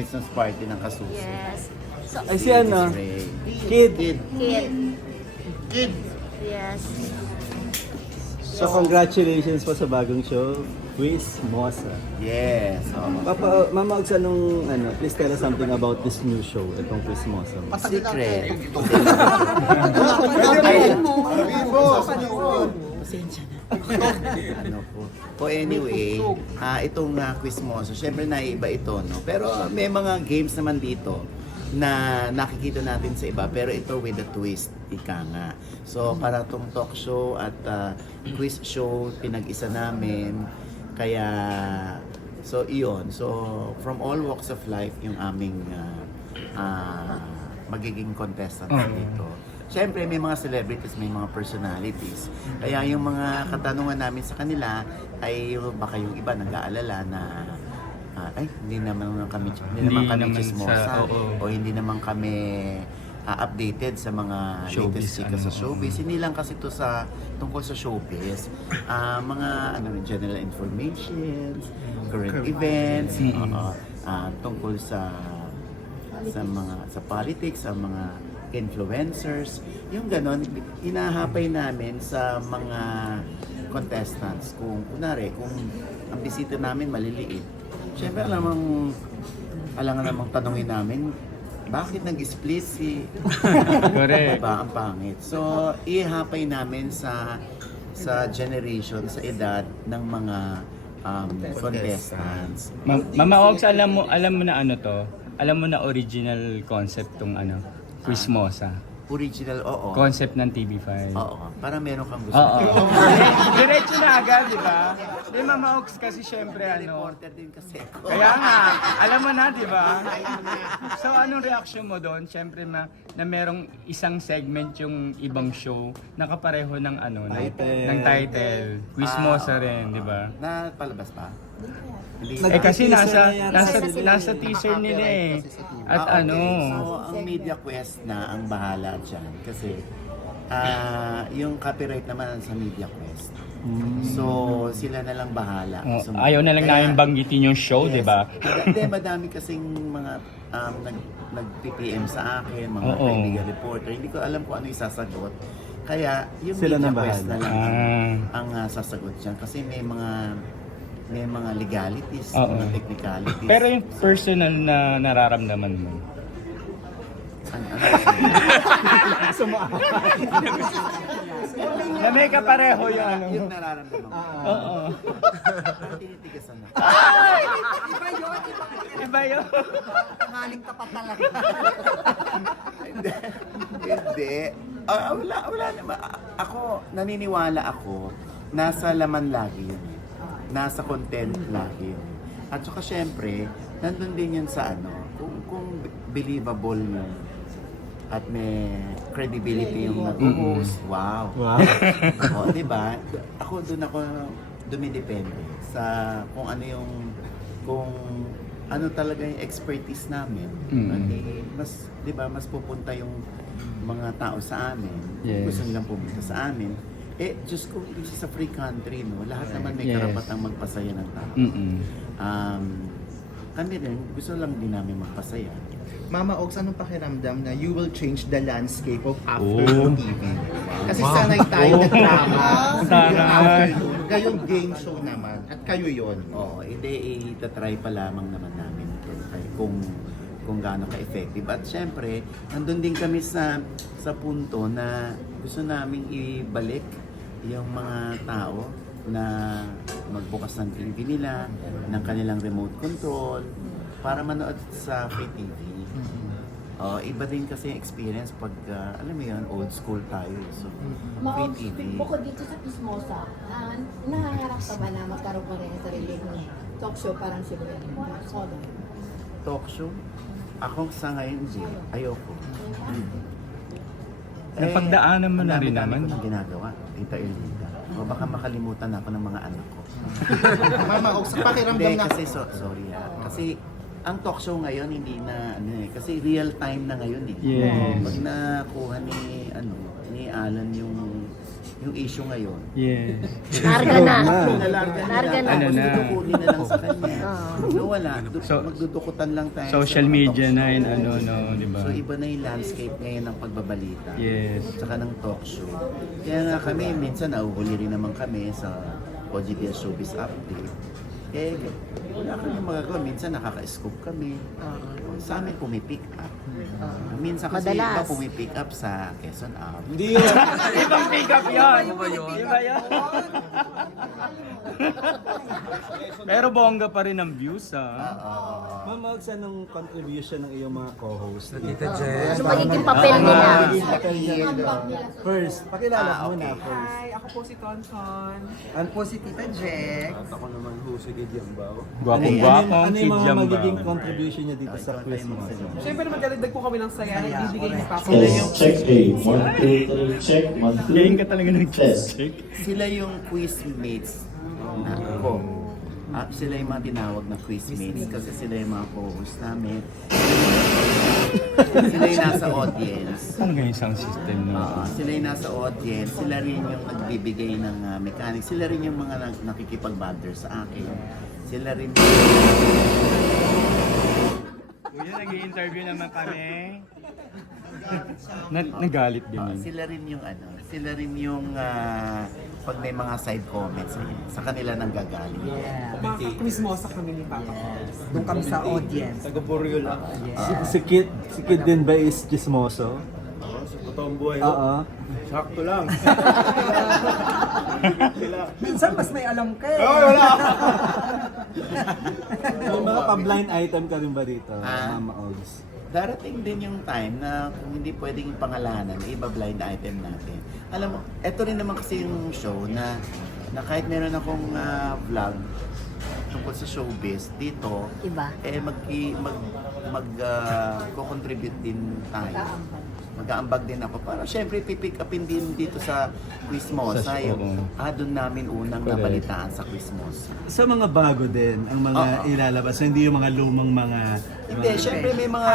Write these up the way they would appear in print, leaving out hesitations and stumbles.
Christmas party ng Kasuso. Yes. So, Ay, si ano? Kid. Kid. Yes. So, congratulations po sa bagong show, Quiz Mosa. Yes. Mama Ogs, please tell us something about this new show, itong Quiz Mosa. Secret. Pasensya na. Ano po. So anyway, itong Quiz Mosa, syempre naiiba ito, no? Pero may mga games naman dito na nakikita natin sa iba, pero ito with a twist, ika nga. So para tong talk show at quiz show, pinag-isa namin. Kaya, so iyon. So from all walks of life, yung aming magiging contestants dito. Siyempre, may mga celebrities, may mga personalities. Kaya yung mga katanungan namin sa kanila ay baka yung iba nag-aalala na hindi naman kami chismosa o hindi naman kami updated sa mga latest chika sa showbiz. Hindi lang kasi ito tungkol sa showbiz. Mga general information, current events, tungkol sa politics, sa mga influencers, yung ganon, hinahapay namin sa mga contestants. Kung ang bisita namin maliliit, syempre alangan namang tanongin namin, bakit nag-split si... Correct. Diba, ang pangit. So, ihapay namin sa generation, sa edad ng mga contestants. Mama Ogs, alam mo na ano to? Alam mo na original concept tong Quiz Mosa. Original, oo. Concept ng TV5. Oo, para meron kang gusto. Oo. Diretso na agad, di ba? Di Mama Ogs kasi syempre Reporter din kasi ako. Kaya nga, alam mo na, di ba? So anong reaction mo doon? Syempre na merong isang segment yung ibang show na kapareho ng ng title. Quiz Mosa rin, di ba? Napalabas pa? Hindi. Kasi nasa teaser nila eh. At So, ang Media Quest na ang bahala dyan. Kasi, yung copyright naman sa Media Quest. So, sila na lang bahala. Ayaw na lang namin banggitin yung show, di ba? Hindi, madami kasing mga nag-PPM sa akin, mga kaibigan reporter. Hindi ko alam kung ano isasagot. Kaya, yung Sila Media na Quest na bahala. lang ang sasagot dyan. Kasi may mga legalities, mga technicalities. Pero yung personal na nararamdaman mo. Na may kapareho yung Yung nararamdaman ko. Oo. Parang tinitigasan na. Iba yun. Tangaling tapat talaga. Hindi. Wala naman. Ako, naniniwala ako, nasa laman lagi yun. Nasa content lagi yun. At saka syempre, nandun din yun sa kung believable mo at may credibility yung nag-host. Wow. O, diba? Doon ako dumidepende sa kung ano talaga yung expertise namin. Mas, diba, mas pupunta yung mga tao sa amin. Yes. Gusto nilang pumunta sa amin. Diyos ko, this is a free country, no? Lahat naman may karapatang magpasaya ng tao. Kami rin, gusto lang din namin magpasaya. Mama Ogs, anong pakiramdam na you will change the landscape of afternoon TV? Kasi sanay tayo na drama. Ngayong game show naman. At kayo yon. Oo, hindi, itatry pa lamang naman namin ito kung gaano ka-effective. At syempre, nandun din kami sa punto na gusto naming ibalik yung mga tao na magbukas ng TV nila, ng kanilang remote control, para manood sa free TV. Iba din kasi yung experience pag, alam mo yun, old school tayo. So, free TV. Bukod dito sa Pismosa, nahangarap ka ba na magkaroon pa rin sa sarili ng talk show parang si Brett Solo? Talk show? Ako sa ngayon, ayoko. Napagdaanan mo na rin naman. Ang ginagawa, Tita Elida. O baka makalimutan ako ng mga anak ko. Mama Ogs, pakiramdam Hindi, na... kasi sorry kasi ang talk show ngayon hindi na kasi real time na ngayon eh. Yes. Pag nakuha ni Alan yung issue ngayon. Yes. Larga na. Larga Larga na. Ano na? Dudukutin na lang sa kanya. No, wala. So, Magdudukutan lang tayo. Social sa mga media talk na show. yun, ano, no, di ba? So iba na yung landscape ngayon ng pagbabalita. Yes. Tsaka ng talk show. Kaya nga kami, minsan nahuhuli rin naman kami sa OGDS Showbiz Update. Eh, wala kami magagawa. Minsan nakaka-scoop kami. Sa amin pumipick up. Minsan kasi Madalas. iba pumipick up sa Quezon Up. Hindi yun. Ibang pick up yun! Iba yun? Pero bongga pa rin ang views, ah. Ma'am Mags, anong contribution ng iyong mga co-host? Ano magiging papel nila? First, pakilala mo muna okay. first. Hi, ako po si Tonton. Ano po si Tita Jex? Ako naman ho si Gideon Bao. Gwapong-gwapong Ano yung mga Kid Jamba. magiging contribution niya dito sa ikaw quiz tayo mo? magsagot. Siyempre magdadagdag po kami ng saya na ibibigay ni Papa. Test, check A. 1, 2, 3, check. 1, 2. Galing ka talaga ng Test. check. Sila yung quizmates na ko. Sila yung mga tinawag na quizmates kasi sila yung mga co-host namin. Sila yung nasa audience. Ano ganyan sound system, no? Sila yung nasa audience. Sila rin yung nagbibigay ng mechanics. Sila rin yung mga nakikipag-banter sa akin. Sila rin Kuya, nag-i-interview naman kami. Nagalit din yun. sila rin yung sila rin yung pag may mga side comments sa kanila nang gagaling. Kumismosa kami ni Papa. Doon kami sa audience. Taga-Puryo lang. Si Kid din ba is chismoso? Sa totoong buhay Oo. sakto lang. Minsan mas may alam ka eh. May mga pa-blind item ka rin ba dito, Ah. Mama Ogs? Darating din yung time na kung hindi pwedeng pangalanan, iba blind item natin. Alam mo, eto rin naman kasi yung show na kahit meron akong vlog tungkol sa showbiz dito, Iba. co-contribute din tayo. Mag-aambag din ako para syempre pipick upin din dito sa Quizmosa. Sa show. Doon namin unang Correct. nabalitaan sa Quizmosa. Sa mga bago din, ang mga ilalabas, hindi yung mga lumang mga... Hindi, syempre may mga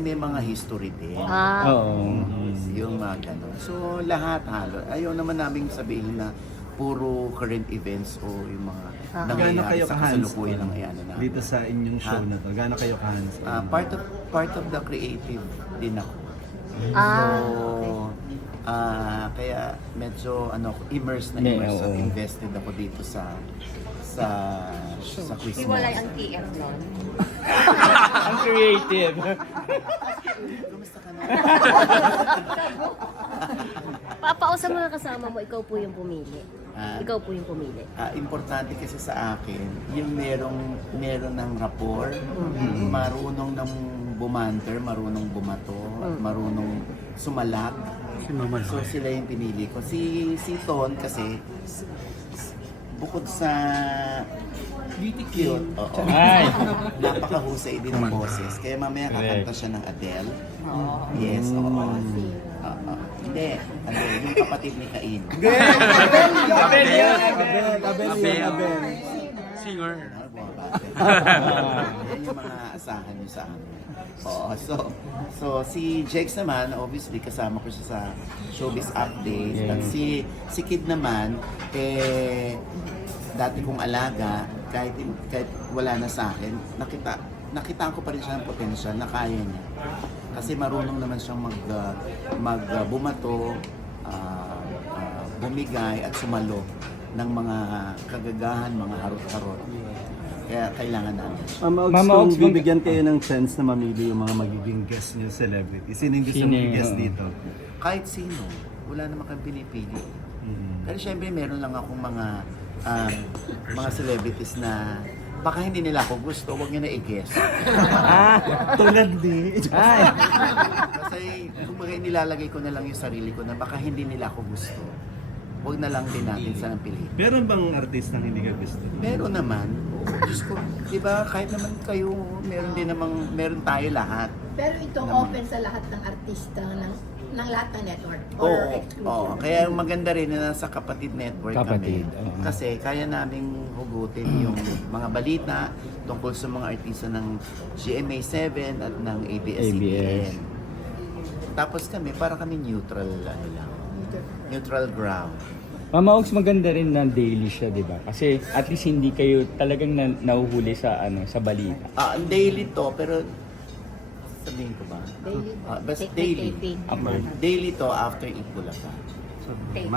may mga history din. Oo. Yung mga ganun. So lahat ayaw naman namin sabihin na puro current events o yung mga Gaano nangyayari kayo sa ka-hands kasalukuyan ng ano namin. dito sa inyong show na to? Gaano kayo ka-hands? Part of the creative din ako. So, kaya medyo immersed na immersed at Oo. invested ako dito sa quiz mo. Hiwalay ang TF nun. Ang creative. Kumusta ka na? Papa, o sa mga kasama mo, ikaw po yung pumili. Ikaw po yung pumili. Importante kasi sa akin, yung meron ng rapport, marunong ng bumanter, marunong bumato, at marunong sumalag. So sila yung pinili ko. Si Ton kasi bukod sa beauty cute, Ay. napakahusay din ng boses. Kaya mamaya kakanta siya ng Adele. Yes, oo. Hindi, yung kapatid ni Cain. Abel yun. Abel. Singer. Yan yung mga asahan niyo sa amin. Oo, so si Jex naman, obviously kasama ko siya sa Showbiz Update. Yeah. At si Kid naman, dati kong alaga, kahit wala na sa akin, nakitaan ko pa rin siya ng potential na kaya niya. Kasi marunong naman siyang bumato, bumigay at sumalo ng mga kagagahan, mga harot-harot. Kaya kailangan namin siya. Mama Ogs, Mama kung Ogs, bibigyan kayo ng chance na mamili yung mga magiging guest niyo celebrity, sino yung gusto Sino mong yung- guest dito? Kahit sino, wala naman kang pinipili. Pero syempre meron lang akong mga celebrities na baka hindi nila ako gusto, huwag nyo na i-guess. Tulad ni... Kasi kumbaga nilalagay ko na lang yung sarili ko na baka hindi nila ako gusto. Huwag na lang din natin sa pili. Meron bang artist na hindi ka gusto? Meron naman, Diyos ko, di ba kahit naman kayo, meron tayo lahat. Pero ito Naman. open sa lahat ng artista ng lahat ng network or Oo, exclusive. kaya maganda rin na nasa Kapatid Network Kapatid, kami. oo. Kasi kaya naming hugutin yung mga balita tungkol sa mga artista ng GMA7 at ng ABS-CBN. Tapos kami, para kami neutral ground. Mama Ogs, maganda rin na daily siya, di ba? Kasi at least hindi kayo talagang nahuhuli sa sa balita. Daily to, pero sabihin ko ba? Daily. Basta Take daily. taping. Okay. Daily to after Eat Bulacan. Take.